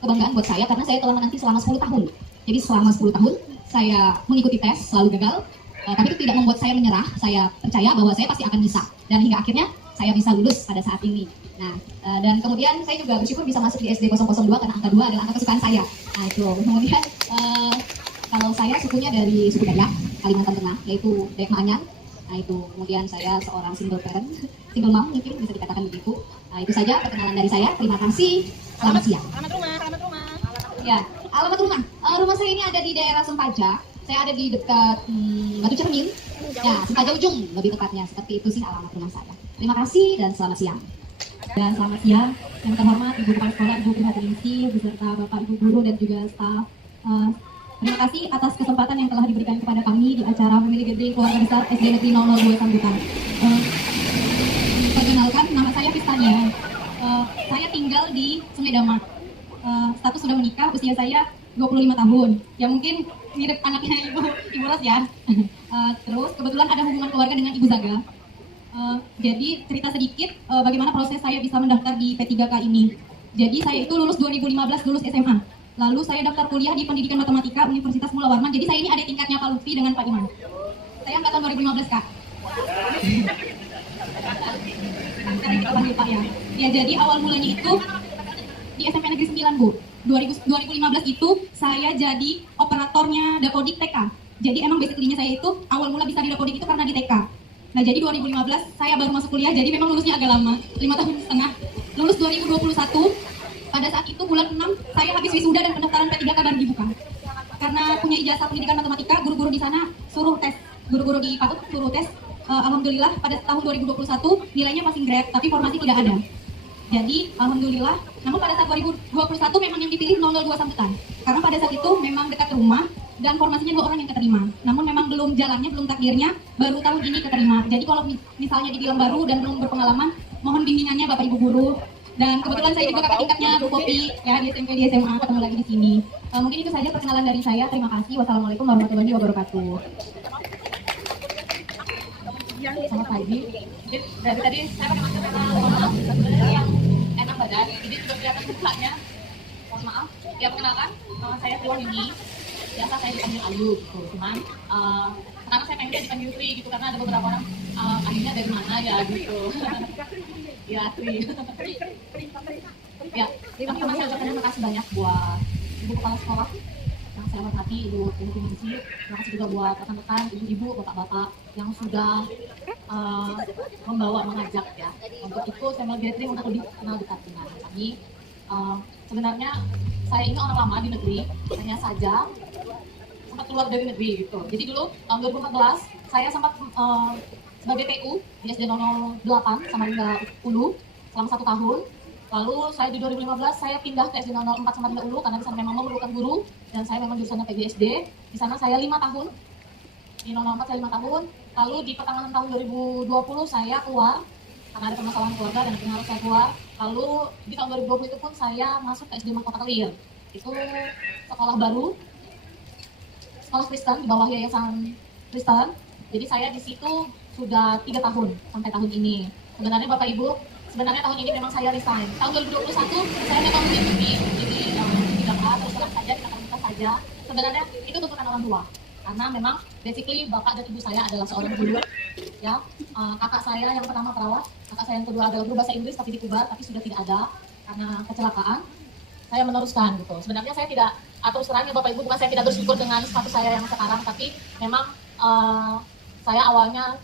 kebanggaan buat saya karena saya telah menanti selama 10 tahun. Jadi selama 10 tahun saya mengikuti tes, selalu gagal. Tapi itu tidak membuat saya menyerah. Saya percaya bahwa saya pasti akan bisa. Dan hingga akhirnya saya bisa lulus pada saat ini. Nah, dan kemudian saya juga bersyukur bisa masuk di SD 002 karena angka 2 adalah angka kesukaan saya. Nah itu. Kemudian kalau saya sukunya dari suku Dayak, Kalimantan Tengah, yaitu Dayak Maanyan. Nah itu. Kemudian saya seorang single parent, single mom mungkin bisa dikatakan begitu. Nah itu saja perkenalan dari saya. Terima kasih. Selamat siang. Alamat rumah. Ya, alamat rumah. Rumah saya ini ada di daerah Sempaja. Saya ada di dekat Batu Cermin. Ya, Sempaja Ujung lebih tepatnya. Seperti itu sih alamat rumah saya. Terima kasih dan selamat siang. Dan selamat siang yang terhormat Ibu Kepala Sekolah, Ibu Prihatiningsi, beserta Bapak Ibu Guru dan juga staf. Terima kasih atas kesempatan yang telah diberikan kepada kami di acara Family Gathering Keluarga Besar SD Negeri 002 Sambutan. Perkenalkan, nama saya Pistania. Saya tinggal di Sungai Damat. Status sudah menikah, usia saya 25 tahun. Ya mungkin mirip anaknya Ibu Ros ya. Terus kebetulan ada hubungan keluarga dengan Ibu Zaga. Jadi cerita sedikit bagaimana proses saya bisa mendaftar di P3K ini. Jadi saya itu lulus 2015, lulus SMA. Lalu saya daftar kuliah di Pendidikan Matematika Universitas Mula Warman. Jadi saya ini ada tingkatnya Pak Lutfi dengan Pak Iman. Saya angkatan 2015 Kak. Sekarang kita panggil Pak ya. Ya jadi awal mulanya itu di SMP Negeri 9 Bu. 2015 itu saya jadi operatornya Dapodik TK. Jadi emang basically-nya saya itu awal mula bisa di Dapodik itu karena di TK. Nah jadi 2015 saya baru masuk kuliah, jadi memang lulusnya agak lama, 5 tahun setengah. Lulus 2021, pada saat itu bulan 6 saya habis wisuda dan pendaftaran P3K baru dibuka. Karena punya ijazah pendidikan matematika, guru-guru di sana suruh tes, guru-guru di PAUD suruh tes. Alhamdulillah pada tahun 2021 nilainya passing grade, tapi formasi tidak ada. Jadi alhamdulillah, namun pada saat 2021 memang yang dipilih 002 Sambutan. Karena pada saat itu memang dekat rumah dan formasinya 2 orang yang keterima. Namun memang belum jalannya, belum takdirnya, baru tahun ini keterima. Jadi kalau misalnya dibilang baru dan belum berpengalaman, mohon bimbingannya Bapak Ibu Guru. Dan kebetulan saya juga kakak tingkatnya Bu Kopi ya di SMP, di SMA, ketemu lagi di sini. Mungkin itu saja perkenalan dari saya. Terima kasih. Wassalamualaikum warahmatullahi wabarakatuh. Selamat pagi. Dari tadi saya pakai masker karena yang enak badan, jadi sudah kelihatan mukanya. Mohon maaf. Ya perkenalkan, nama saya Triwahyuni. Biasa saya dipanggil Ayu gitu. Cuman karena saya pengen dipanggil Tri gitu karena ada beberapa orang Ayunya dari mana ya gitu. Ya Tri. Ya, terima kasih banyak buat Ibu Kepala Sekolah yang saya hormati, Ibu Prihatiningsi. Terima kasih juga buat rekan-rekan, ibu-ibu, bapak-bapak yang sudah mengajak ya untuk ikut family gathering untuk lebih kenal dekat dengan kami. Sebenarnya saya ini orang lama di negeri, hanya saja sempat keluar dari negeri gitu. Jadi dulu tahun 2014 saya sempat sebagai PU di SD 008 Samarinda Ulu selama 1 tahun. Lalu saya di 2015 saya pindah ke SD 004 Samarinda Ulu karena di sana memang memerlukan guru dan saya memang jurusannya PGSD. Di sana saya 5 tahun. Di 004 saya 5 tahun. Lalu di pertengahan tahun 2020 saya keluar karena ada permasalahan keluarga dan akhirnya harus saya keluar. Lalu di tahun 2020 itu pun saya masuk ke SD Mahkota Kelir. Itu sekolah baru, sekolah Kristen di bawah yayasan Kristen. Jadi saya di situ sudah 3 tahun sampai tahun ini. Sebenarnya Bapak Ibu, sebenarnya tahun ini memang saya resign. Tahun 2021 saya memang mengikuti, jadi tidak apa, terus terang saja, kita terbuka saja. Sebenarnya itu tuntutan orang tua. Karena memang basically bapak dan ibu saya adalah seorang guru. Ya, kakak saya yang pertama perawat, kakak saya yang kedua adalah guru bahasa Inggris tapi di Kubar, tapi sudah tidak ada. karena kecelakaan, saya meneruskan gitu. Sebenarnya saya tidak, atau terangnya Bapak Ibu, bukan saya tidak bersyukur dengan status saya yang sekarang, tapi memang saya awalnya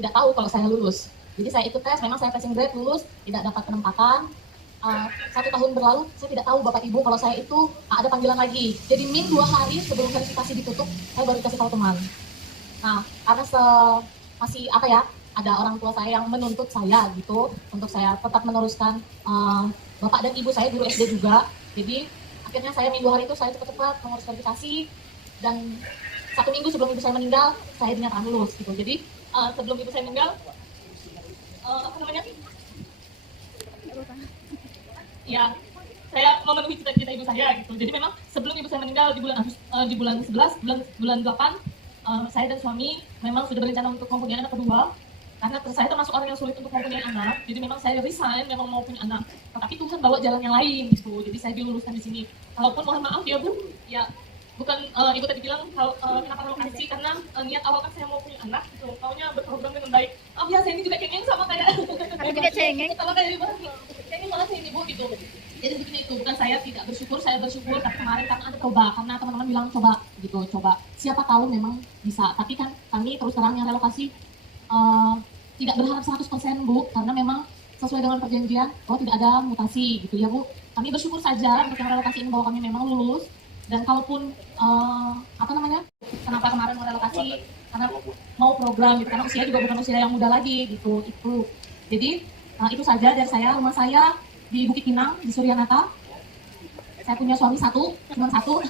tidak tahu kalau saya lulus. Jadi saya ikut tes, memang saya passing grade, lulus, tidak dapat penempatan. 1 tahun berlalu, saya tidak tahu Bapak Ibu kalau saya itu ada panggilan lagi. Jadi min 2 hari sebelum verifikasi ditutup, saya baru dikasih tahu teman. Nah, karena masih apa ya, ada orang tua saya yang menuntut saya gitu, untuk saya tetap meneruskan. Bapak dan Ibu saya guru SD juga, jadi akhirnya saya min 2 hari itu saya cepat-cepat mengurus verifikasi, dan 1 minggu sebelum ibu saya meninggal, saya dinyatakan lulus gitu. Jadi sebelum ibu saya meninggal, apa namanya? Ya, saya memenuhi cita-cita ibu saya gitu. Jadi memang sebelum ibu saya meninggal di bulan 11, bulan 8, saya dan suami memang sudah berencana untuk mempunyai anak kedua. Karena saya termasuk orang yang sulit untuk mempunyai anak, jadi memang saya resign, memang mau punya anak. Tapi Tuhan bawa jalan yang lain gitu. Jadi saya diluluskan di sini. Walaupun mohon maaf ya Bu, ya bukan ibu tadi bilang kenapa relokasi, karena niat awal kan saya mau punya anak gitu. Taunya berprogram dengan baik. Ya saya ini juga cengeng sama kayak Tidak cengeng. sama kayak ibu. Cengeng malah saya ibu gitu. Jadi begini itu, bukan saya tidak bersyukur, saya bersyukur tapi kemarin karena ada coba, karena teman-teman bilang coba gitu, coba. Siapa tahu memang bisa. Tapi kan kami terus terang yang relokasi tidak berharap 100% Bu, karena memang sesuai dengan perjanjian bahwa tidak ada mutasi gitu ya Bu. Kami bersyukur saja untuk yang relokasi ini bahwa kami memang lulus, dan kalaupun apa namanya, kenapa kemarin mau relokasi, karena mau program gitu, karena usia juga bukan usia yang muda lagi gitu. Itu jadi itu saja dari saya. Rumah saya di Bukit Pinang, di Suryanata. Saya punya suami cuma satu.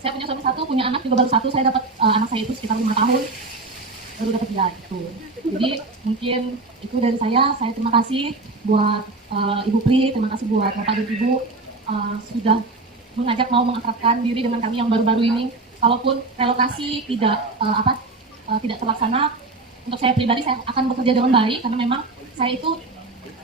Saya punya suami 1, punya anak juga baru 1. Saya dapat anak saya itu sekitar 5 tahun baru dapat dia gitu. Jadi mungkin itu dari saya terima kasih buat Ibu Pri, terima kasih buat Bapak dan Ibu sudah mau mengakrabkan diri dengan kami yang baru-baru ini. Kalaupun relokasi tidak terlaksana, untuk saya pribadi saya akan bekerja dengan baik, karena memang saya itu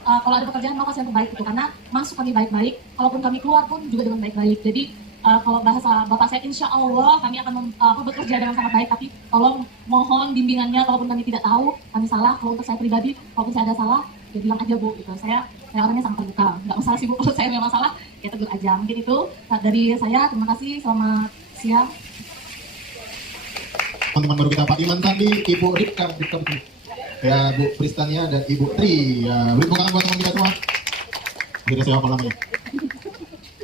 kalau ada pekerjaan mau kasih yang terbaik gitu, karena masuk kami baik-baik, kalaupun kami keluar pun juga dengan baik-baik. Jadi kalau bahasa Bapak saya, insya Allah kami akan bekerja dengan sangat baik, tapi tolong mohon bimbingannya, kalaupun kami tidak tahu, kami salah. Kalau untuk saya pribadi, kalaupun saya ada salah, ya bilang aja Bu gitu. Saya orangnya sangat terbuka, nggak masalah sih Bu, kalau saya memang salah ya tegur aja. Mungkin itu dari saya, terima kasih, selamat siang. Teman-teman baru kita Pak Iman tadi, Ibu Ripka betul. Ya Bu Pristania dan Ibu Tri. Ya, beri tepuk tangan buat teman kita semua. Jadi saya hafal namanya.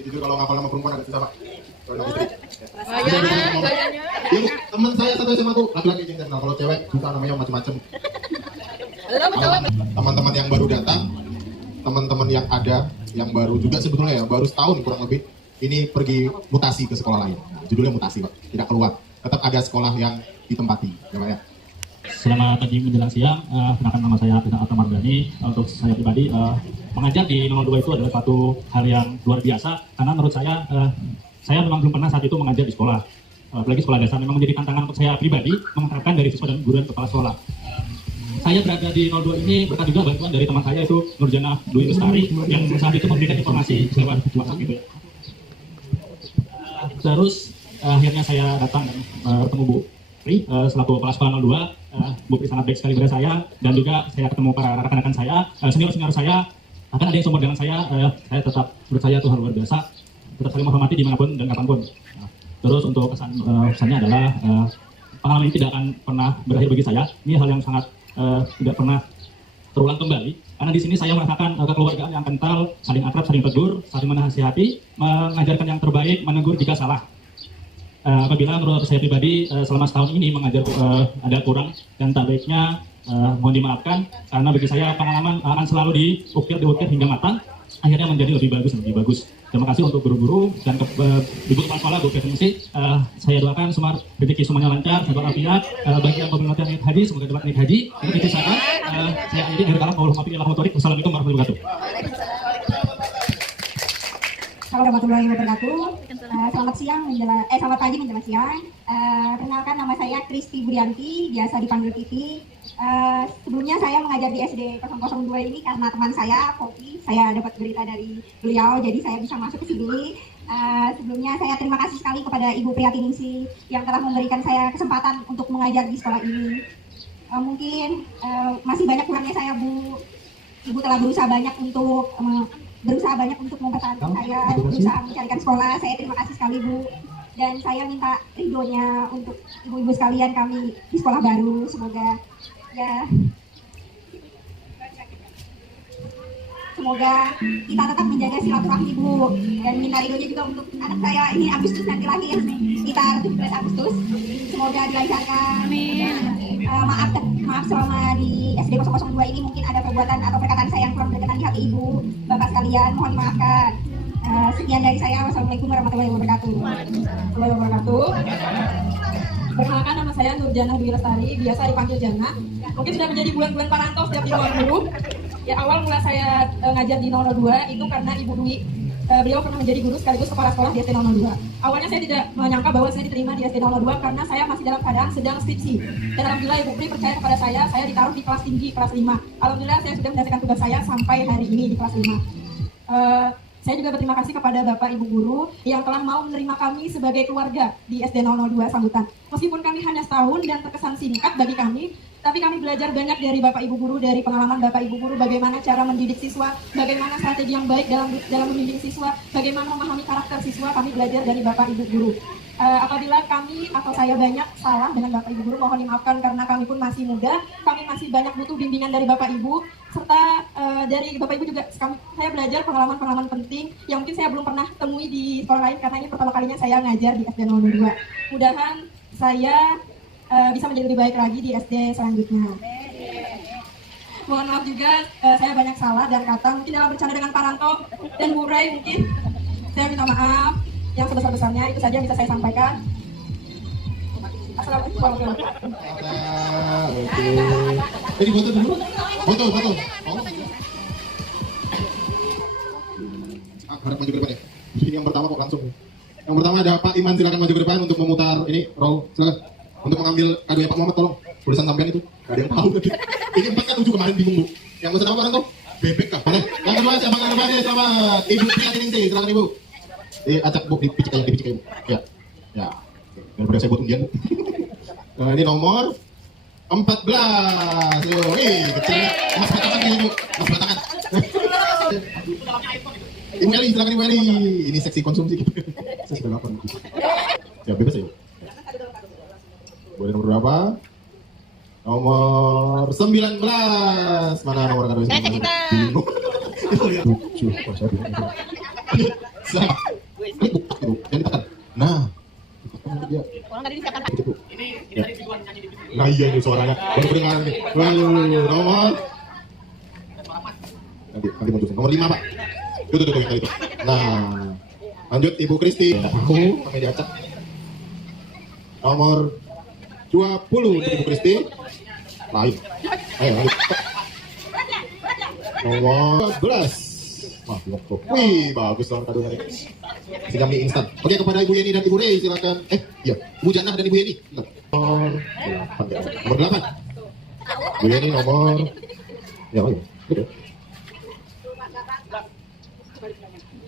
Jadi kalau ngapal nama perempuan agak susah Pak. Teman saya satu SMA tuh laki-laki yang kenal, kalau cewek susah namanya macam-macam. Teman-teman yang baru datang, teman-teman yang ada, yang baru juga sebetulnya ya, baru setahun kurang lebih, ini pergi mutasi ke sekolah lain. Nah, judulnya mutasi Pak, tidak keluar. Tetap ada sekolah yang ditempati, ya Pak ya. Selamat pagi menjelang siang, kenalkan nama saya Rizal Mardani. Untuk saya pribadi, mengajar di 02 itu adalah satu hal yang luar biasa, karena menurut saya memang belum pernah saat itu mengajar di sekolah, apalagi sekolah dasar. Memang menjadi tantangan untuk saya pribadi mengantarkan dari siswa dan guru dan kepala sekolah. Saya berada di 02 ini berkat juga bantuan dari teman saya itu Nurjana Dwi Lestari yang saat itu memberikan informasi lewat WhatsApp gitu ya. Terus akhirnya saya datang dan bertemu Bu Pri selaku kepala sekolah 02. Bu Pri sangat baik sekali pada saya, dan juga saya ketemu para rekan-rekan saya, senior-senior saya, akan ada yang seumur dengan saya tetap, menurut saya Tuhan luar biasa, tetap saling menghormati dimanapun dan kapanpun. Terus untuk pesannya adalah pengalaman ini tidak akan pernah berakhir bagi saya. Ini hal yang sangat tidak pernah terulang kembali, karena di sini saya merasakan kekeluargaan yang kental, saling akrab, saling tegur, saling menasihati, mengajarkan yang terbaik, menegur jika salah. Apabila menurut saya pribadi selama setahun ini mengajar ada kurang dan tak baiknya, mohon dimaafkan, karena bagi saya pengalaman akan selalu diukir hingga matang, akhirnya menjadi lebih bagus. Terima kasih untuk guru-guru dan ibu kepala sekolah, Bu Prestasi. Saya doakan semua rezeki semuanya lancar, sehat walafiat. Bagi yang belum naik haji, semoga dapat naik haji. Itu saja. Saya akhiri dari kalam Allah maafin Allah motorik. Wassalamualaikum warahmatullahi wabarakatuh. Assalamualaikum warahmatullahi wabarakatuh. Selamat siang, selamat pagi menjelang siang. Perkenalkan, nama saya Kristi Budianti, biasa dipanggil Titi. Sebelumnya saya mengajar di SD 002 ini karena teman saya, Popi. Saya dapat berita dari beliau, jadi saya bisa masuk ke sini. Sebelumnya saya terima kasih sekali kepada Ibu Priatiningsih yang telah memberikan saya kesempatan untuk mengajar di sekolah ini. Mungkin masih banyak kurangnya saya, Bu. Ibu telah berusaha banyak untuk berusaha banyak untuk mempertahankan saya, berusaha mencarikan sekolah. Saya terima kasih sekali Bu. Dan saya minta ridhonya untuk ibu-ibu sekalian kami di sekolah baru. Semoga kita tetap menjaga silaturahmi Bu, dan minta ridhonya juga untuk anak saya ini Agustus nanti lahir sekitar 17 Agustus. Semoga dilancarkan. Maaf selama di SD 002 ini mungkin ada perbuatan atau perkataan saya yang kurang berkenan di hati ibu bapak sekalian, mohon dimaafkan. Sekian dari saya. Wassalamualaikum warahmatullahi wabarakatuh. Perkenalkan, nama saya Nurjana Dwi Lestari, biasa dipanggil Jana. Mungkin sudah menjadi bulan-bulan parantau setiap di ruang guru. Ya, awal mula saya ngajar di 002 itu karena Ibu Dwi, beliau pernah menjadi guru sekaligus kepala sekolah di SD 002. Awalnya saya tidak menyangka bahwa saya diterima di SD 002 karena saya masih dalam keadaan sedang skripsi. Dan alhamdulillah Ibu Dwi percaya kepada saya ditaruh di kelas tinggi, kelas 5. Alhamdulillah saya sudah menyelesaikan tugas saya sampai hari ini di kelas 5. Saya juga berterima kasih kepada Bapak Ibu Guru yang telah mau menerima kami sebagai keluarga di SD 002 Sambutan. Meskipun kami hanya setahun dan terkesan singkat bagi kami, tapi kami belajar banyak dari Bapak Ibu Guru, dari pengalaman Bapak Ibu Guru, bagaimana cara mendidik siswa, bagaimana strategi yang baik dalam membimbing siswa, bagaimana memahami karakter siswa. Kami belajar dari Bapak Ibu Guru. Apabila kami atau saya banyak salah dengan Bapak Ibu Guru, mohon dimaafkan karena kami pun masih muda, kami masih banyak butuh bimbingan dari Bapak Ibu, serta dari Bapak Ibu juga saya belajar pengalaman-pengalaman penting yang mungkin saya belum pernah temui di sekolah lain karena ini pertama kalinya saya ngajar di SD 002. Mudahan saya bisa menjadi lebih baik lagi di SD selanjutnya. Mohon maaf juga saya banyak salah dan kata mungkin dalam bercanda dengan Paranto dan Bu Ray, mungkin saya minta maaf yang sebesar-besarnya. Itu saja yang bisa saya sampaikan. Assalamualaikum warahmatullahi wabarakatuh. Oke. Jadi foto dulu. Foto. Harap maju ke depan ya. Ini yang pertama kok langsung. Yang pertama ada Pak Iman, silakan maju ke depan untuk memutar ini roll. Silakan. Untuk mengambil kado Pak Muhammad, tolong. Tulisan sampean itu. Gak ada yang tahu lagi. Ini 4 kan 7 kemarin bingung Bu. Yang pesan apa tuh? Bebek kah? Yang kedua siapa yang depan? Selamat. Ibu Priatiningsih, silakan Ibu. Acak Bu, dipicik aja Bu. Ya. Daripada saya buat undian Bu. Ini nomor 14. Yo, kecilnya. Mas batakan ini Bu. Mas batakan. Ibu Eli, silakan Ibu Eli. Ini seksi konsumsi gitu. Saya sudah lapar. Siap, bebas ya. Boleh nomor berapa? Nomor 19. Mana nomor kado? Bingung. Itu lihat. Kok saya bingung. Siap. Ini buka itu. Jangan ditekan. Nah. Dia. Nah iya ini suaranya. Baru kedengaran nih. Nomor. Nanti muncul. Nomor 5 Pak. Tuh yang tadi itu. Nah. Lanjut Ibu Kristi. Tahu pakai diacak. Nomor 20 untuk Ibu Kristi. Lain. Ayo lanjut. Nomor 11. Wih, bagus lah kadonya. Sedang mie instan. Oke, kepada Ibu Yeni dan Ibu Rey silakan. Iya, Ibu Janah dan Ibu Yeni. Nomor 8. Ibu Yeni nomor. Ya, ayo. Betul.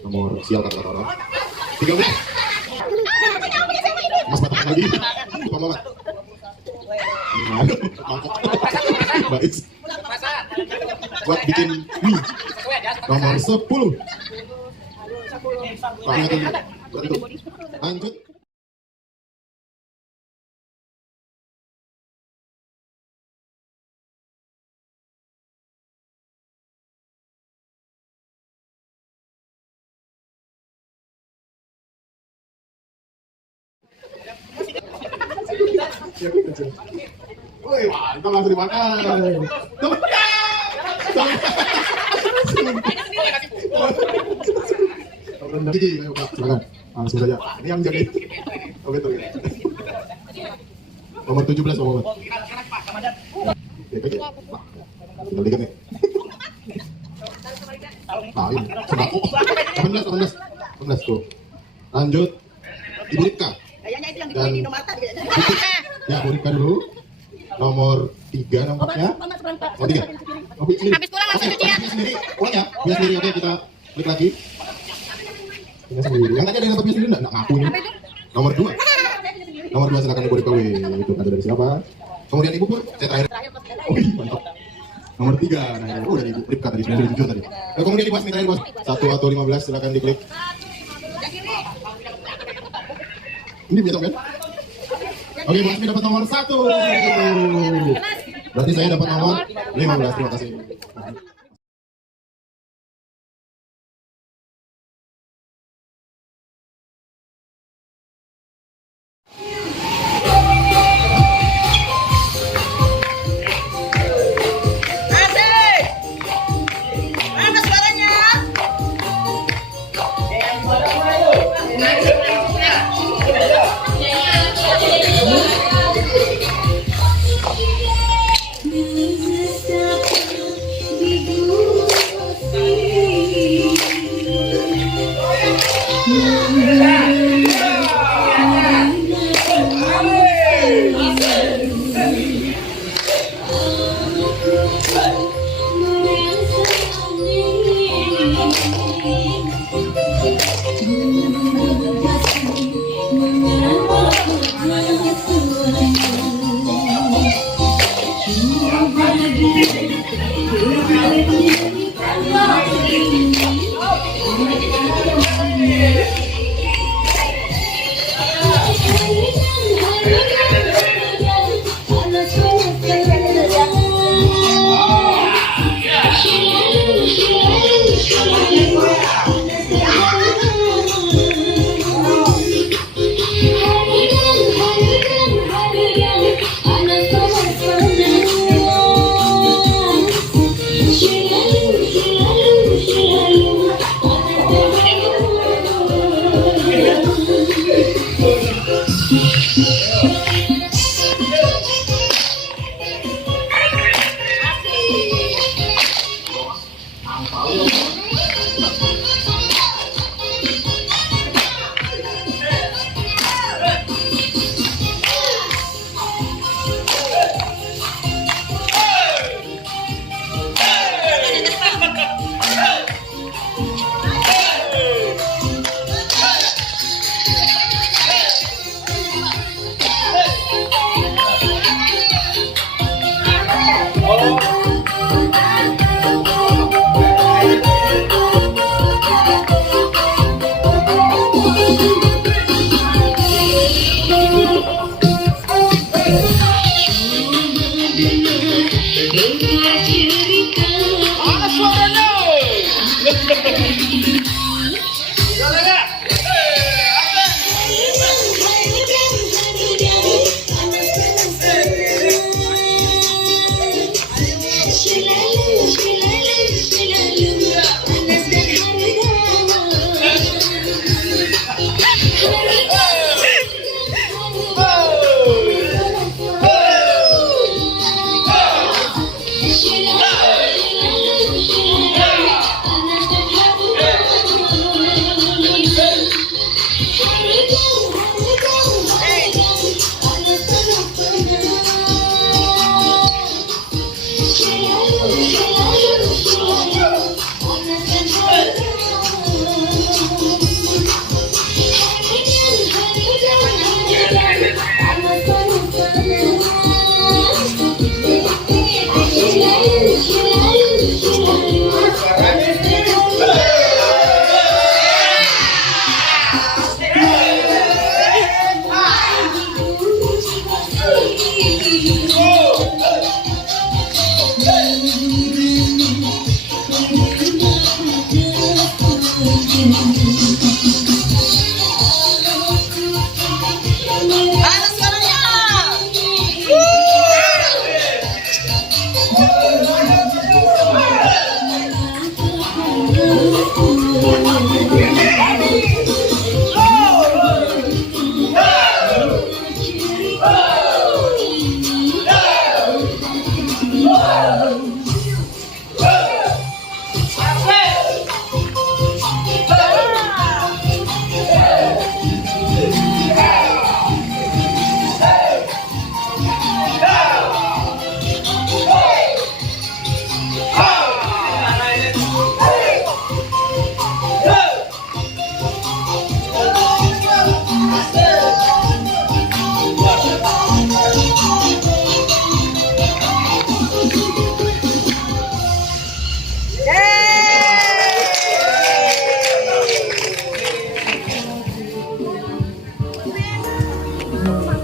Nomor sial kata orang. 13. Mas Batak lagi. Pak Mamat. Baik. Buat bikin mie. Nomor 10. Lanjut. Woi, mantap langsung dimakan. Gigi, ayo Pak, silakan. Langsung saja. Ini yang jadi. Oke, tuh. Nomor 17 Pak Muhammad. Oke. Tinggal dikit nih. Lain. Sembako. 18 tuh. Lanjut. Ibu Ripka. Dan ya, Bu Ripka dulu. Nomor 3 nomornya. Nomor 3. Habis pulang langsung cucian. Pulang ya. Punya sendiri. Oke, kita klik lagi. Punya sendiri. Yang tadi ada yang punya sendiri enggak ngaku ini. Nomor 2. Nomor 2 silakan Ibu Ripka. Itu ada dari siapa? Kemudian Ibu Pur, saya terakhir. Oh, mantap. Nomor 3. Nah, ini dari Ibu Ripka tadi, sudah jujur tadi. Kemudian di bos, minta bos. 1 atau 15, silakan diklik. Ini biasa kan? Oke, bos, ini dapat nomor 1. Berarti saya dapat nomor 15. Terima kasih.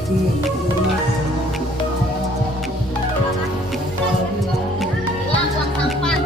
Hilang uang sampan.